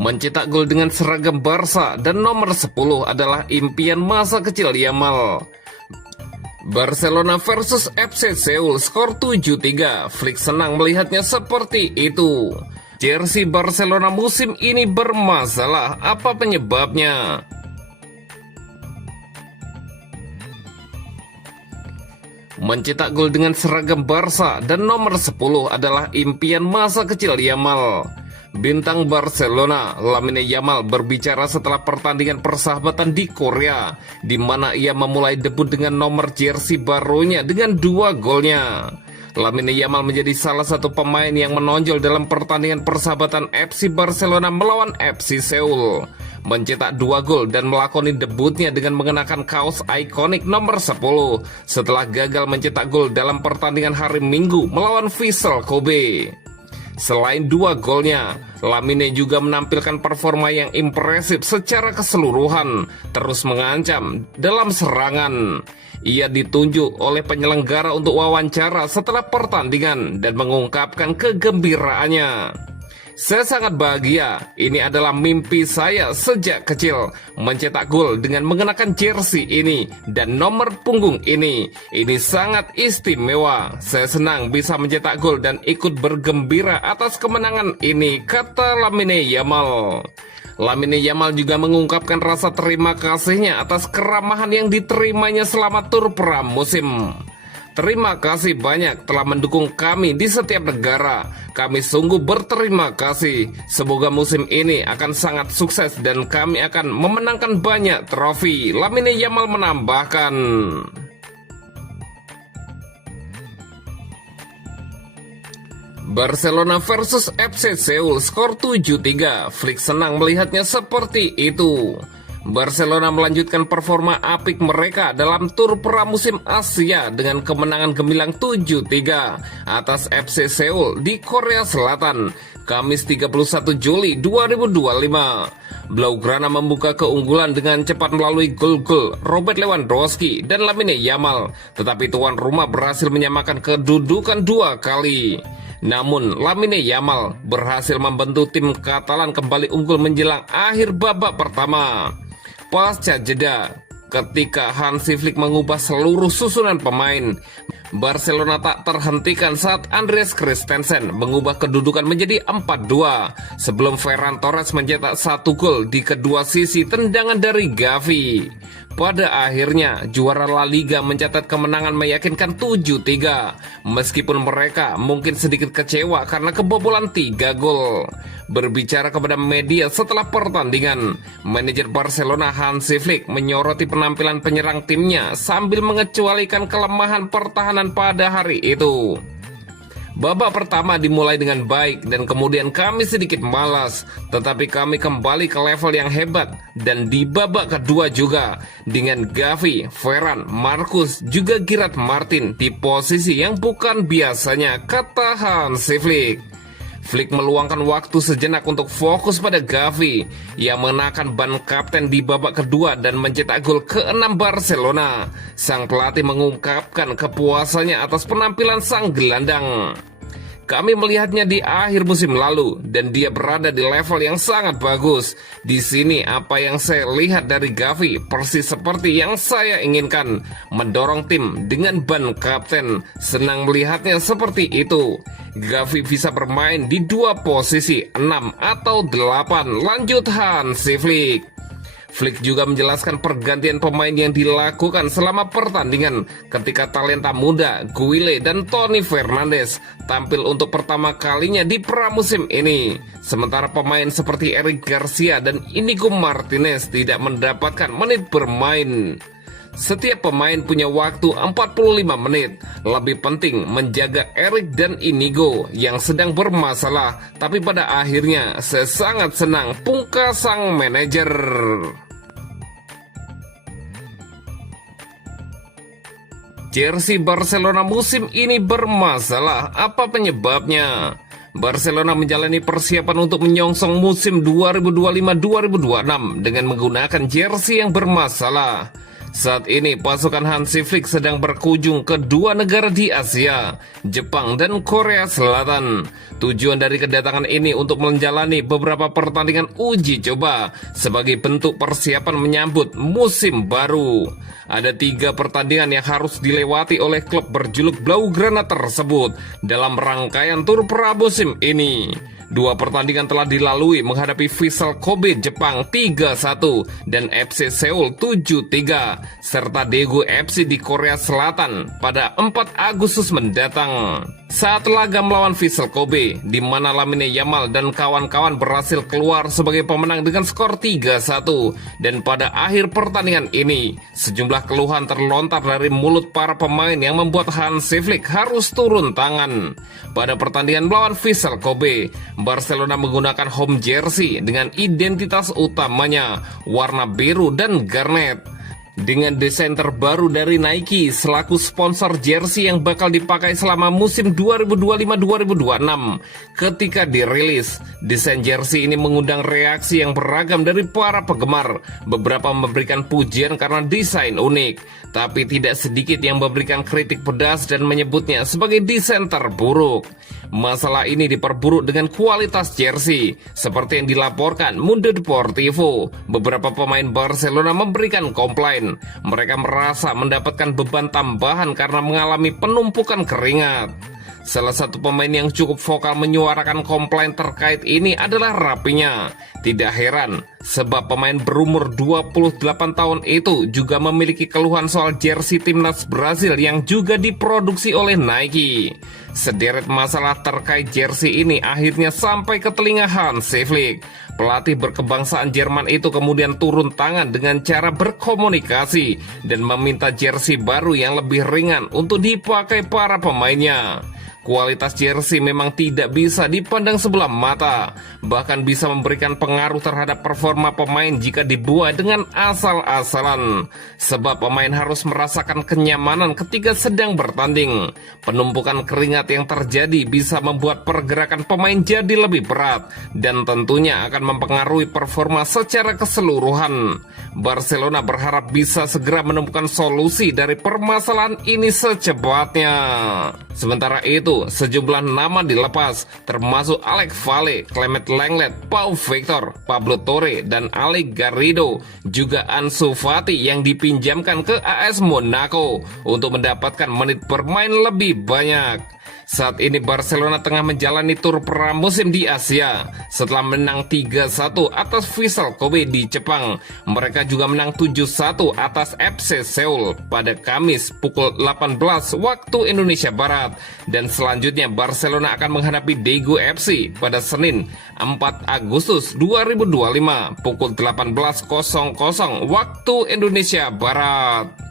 Mencetak gol dengan seragam Barca dan nomor 10 adalah impian masa kecil Yamal. Barcelona versus FC Seoul skor 7-3. Flick senang melihatnya seperti itu. Jersey Barcelona musim ini bermasalah. Apa penyebabnya? Mencetak gol dengan seragam Barca dan nomor 10 adalah impian masa kecil Yamal. Bintang Barcelona, Lamine Yamal berbicara setelah pertandingan persahabatan di Korea, di mana ia memulai debut dengan nomor jersey barunya dengan 2 golnya. Lamine Yamal menjadi salah satu pemain yang menonjol dalam pertandingan persahabatan FC Barcelona melawan FC Seoul. Mencetak 2 gol dan melakoni debutnya dengan mengenakan kaos ikonik nomor 10 setelah gagal mencetak gol dalam pertandingan hari Minggu melawan Vissel Kobe. Selain 2 golnya, Lamine juga menampilkan performa yang impresif secara keseluruhan, terus mengancam dalam serangan. Ia ditunjuk oleh penyelenggara untuk wawancara setelah pertandingan dan mengungkapkan kegembiraannya. Saya sangat bahagia, ini adalah mimpi saya sejak kecil, mencetak gol dengan mengenakan jersey ini dan nomor punggung ini. Ini sangat istimewa, saya senang bisa mencetak gol dan ikut bergembira atas kemenangan ini, kata Lamine Yamal. Lamine Yamal juga mengungkapkan rasa terima kasihnya atas keramahan yang diterimanya selama tur pramusim. Terima kasih banyak telah mendukung kami di setiap negara. Kami sungguh berterima kasih. Semoga musim ini akan sangat sukses dan kami akan memenangkan banyak trofi. Lamine Yamal menambahkan. Barcelona versus FC Seoul skor 7-3. Flick senang melihatnya seperti itu. Barcelona melanjutkan performa apik mereka dalam tur pramusim Asia dengan kemenangan gemilang 7-3 atas FC Seoul di Korea Selatan, Kamis 31 Juli 2025. Blaugrana membuka keunggulan dengan cepat melalui gol-gol Robert Lewandowski dan Lamine Yamal, tetapi tuan rumah berhasil menyamakan kedudukan 2 kali. Namun Lamine Yamal berhasil membantu tim Katalan kembali unggul menjelang akhir babak pertama. Pasca jeda, ketika Hansi Flick mengubah seluruh susunan pemain, Barcelona tak terhentikan saat Andreas Christensen mengubah kedudukan menjadi 4-2 sebelum Ferran Torres mencetak 1 gol di kedua sisi tendangan dari Gavi. Pada akhirnya, juara La Liga mencatat kemenangan meyakinkan 7-3, meskipun mereka mungkin sedikit kecewa karena kebobolan 3 gol. Berbicara kepada media setelah pertandingan, manajer Barcelona Hansi Flick menyoroti penampilan penyerang timnya sambil mengecualikan kelemahan pertahanan pada hari itu. Babak pertama dimulai dengan baik dan kemudian kami sedikit malas, tetapi kami kembali ke level yang hebat. Dan di babak kedua juga, dengan Gavi, Ferran, Marcus, juga Gerard Martin di posisi yang bukan biasanya, kata Hansi Flick. Flick meluangkan waktu sejenak untuk fokus pada Gavi yang mengenakan ban kapten di babak kedua dan mencetak gol ke-6 Barcelona. Sang pelatih mengungkapkan kepuasannya atas penampilan sang gelandang. Kami melihatnya di akhir musim lalu dan dia berada di level yang sangat bagus. Di sini apa yang saya lihat dari Gavi persis seperti yang saya inginkan, mendorong tim dengan ban kapten. Senang melihatnya seperti itu. Gavi bisa bermain di 2 posisi, 6 atau 8. Lanjut Hansi Flick. Flick juga menjelaskan pergantian pemain yang dilakukan selama pertandingan ketika talenta muda Guile dan Toni Fernandes tampil untuk pertama kalinya di pramusim ini. Sementara pemain seperti Eric Garcia dan Inigo Martinez tidak mendapatkan menit bermain. Setiap pemain punya waktu 45 menit. Lebih penting menjaga Eric dan Inigo yang sedang bermasalah. Tapi pada akhirnya saya sangat senang, pungkas sang manajer. Jersey Barcelona musim ini bermasalah. Apa penyebabnya? Barcelona menjalani persiapan untuk menyongsong musim 2025-2026 dengan menggunakan jersey yang bermasalah. Saat ini pasukan Hansi Flick sedang berkunjung ke dua negara di Asia, Jepang dan Korea Selatan. Tujuan dari kedatangan ini untuk menjalani beberapa pertandingan uji coba sebagai bentuk persiapan menyambut musim baru. Ada 3 pertandingan yang harus dilewati oleh klub berjuluk Blaugrana tersebut dalam rangkaian tur pramusim ini. 2 pertandingan telah dilalui menghadapi Vissel Kobe Jepang 3-1 dan FC Seoul 7-3 serta Daegu FC di Korea Selatan pada 4 Agustus mendatang. Saat laga melawan Vissel Kobe, di mana Lamine Yamal dan kawan-kawan berhasil keluar sebagai pemenang dengan skor 3-1, dan pada akhir pertandingan ini, sejumlah keluhan terlontar dari mulut para pemain yang membuat Hansi Flick harus turun tangan. Pada pertandingan melawan Vissel Kobe, Barcelona menggunakan home jersey dengan identitas utamanya warna biru dan garnet. Dengan desain terbaru dari Nike selaku sponsor jersey yang bakal dipakai selama musim 2025-2026. Ketika dirilis, desain jersey ini mengundang reaksi yang beragam dari para penggemar. Beberapa memberikan pujian karena desain unik, tapi tidak sedikit yang memberikan kritik pedas dan menyebutnya sebagai desain terburuk. Masalah ini diperburuk dengan kualitas jersey. Seperti yang dilaporkan Mundo Deportivo, beberapa pemain Barcelona memberikan komplain. Mereka merasa mendapatkan beban tambahan karena mengalami penumpukan keringat. Salah satu pemain yang cukup vokal menyuarakan komplain terkait ini adalah rapinya. Tidak heran, sebab pemain berumur 28 tahun itu juga memiliki keluhan soal jersey timnas Brasil yang juga diproduksi oleh Nike. Sederet masalah terkait jersey ini akhirnya sampai ke telinga Hansi Flick. Pelatih berkebangsaan Jerman itu kemudian turun tangan dengan cara berkomunikasi dan meminta jersey baru yang lebih ringan untuk dipakai para pemainnya. Kualitas jersey memang tidak bisa dipandang sebelah mata, bahkan bisa memberikan pengaruh terhadap performa pemain jika dibuat dengan asal-asalan. Sebab pemain harus merasakan kenyamanan ketika sedang bertanding. Penumpukan keringat yang terjadi bisa membuat pergerakan pemain jadi lebih berat dan tentunya akan mempengaruhi performa secara keseluruhan. Barcelona berharap bisa segera menemukan solusi dari permasalahan ini secepatnya. Sementara itu, sejumlah nama dilepas, termasuk Alex Valle, Clement Lenglet, Pau Victor, Pablo Torre, dan Alex Garrido, juga Ansu Fati yang dipinjamkan ke AS Monaco untuk mendapatkan menit bermain lebih banyak. Saat ini Barcelona tengah menjalani tur pramusim di Asia. Setelah menang 3-1 atas Vissel Kobe di Jepang, mereka juga menang 7-1 atas FC Seoul pada Kamis pukul 18 waktu Indonesia Barat. Dan selanjutnya Barcelona akan menghadapi Daegu FC pada Senin 4 Agustus 2025 pukul 18.00 waktu Indonesia Barat.